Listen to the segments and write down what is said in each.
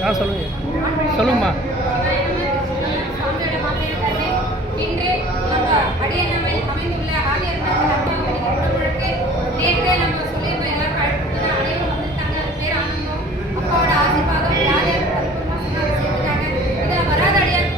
சொல்லுங்க சொல்லுங்கம்மா. இன்று நம்ம அடியனமையில் அமைந்துள்ள ஆதியர் நேற்றே நம்ம சொல்லியிருந்தோம் எல்லாருக்கும் அழைப்பு அனைவரும் வந்துட்டாங்க. அது பேர் ஆனந்தம். அப்பாவோட ஆசீர்வாதம் யாரையும் பரிபூர்ணமாக சேர்த்துட்டாங்க. இதில் வராத அடியார்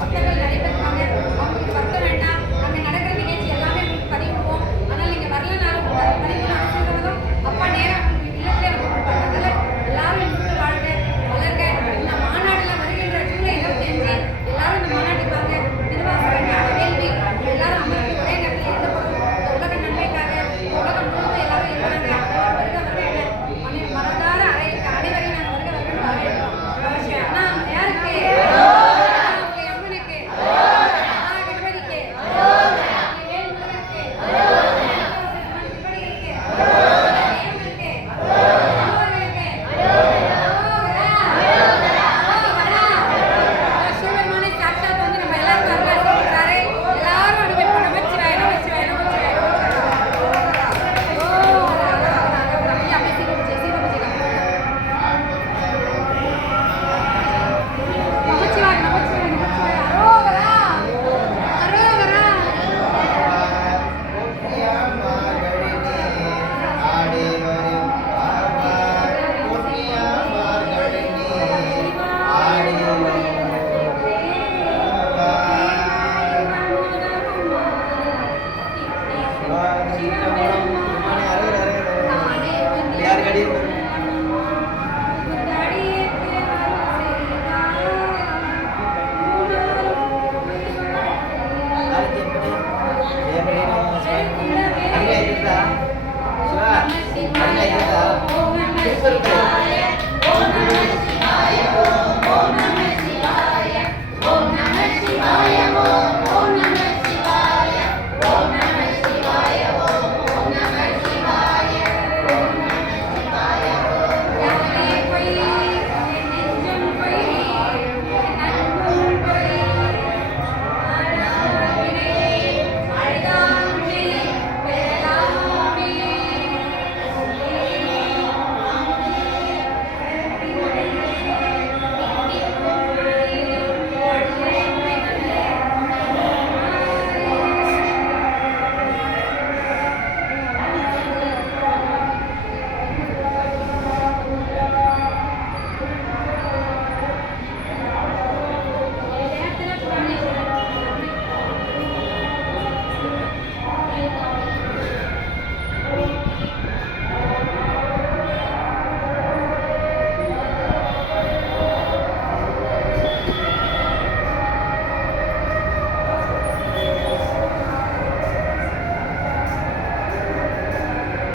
பக்தர்கள் நிறைய பேர் இருக்காங்க. அவங்களுக்கு வருத்த வேண்டாம். அங்கே நடக்கிற நிகழ்ச்சி எல்லாமே உங்களுக்கு பதிவிடுவோம். ஆனால் நீங்கள் வரலனாலும் பரிபூர்ண ஆசீர்வாதம் அப்பா நேரம் இல்லத்திலே வந்து கொடுப்பாங்க. அதனால் எல்லாரும் இன்னும் வாழ்க வளர்க. இந்த மாநாடுல வருகின்ற ஜூலை 25 எல்லாரும் இந்த மாநாட்டுக்கு வாங்க. திருவாசகம் ஞான வேள்வி எல்லாரும் அமர்ந்து ஒரே நேரத்தில் எழுத போகிறோம். உலக நன்மைக்காக உலகம் முழுவதும் எல்லாரும் இருக்கிறாங்க. வருக வருக என மறந்தாத அனைவரையும் நாங்கள் வருக வருக வரவேற்கிறோம். அவசியம் அண்ணா யாருக்கு உங்களுடைய அம்மனுக்கு கணபதிக்கு வேல்முருகனுக்கு திருப்படிகளுக்கு தேவனுக்கு சிவபெருமானை சாட்சாத் வந்து நம்ம எல்லாருக்கும் அருள்வாளிக்கிறாரு. எல்லாரும் அனுபவிப்போம். நமச்சிவாய நமச்சிவாய நமச்சிவாய நமச்சிவாய நமச்சிவாய நமச்சிவாய அரோகரா அரோகரா.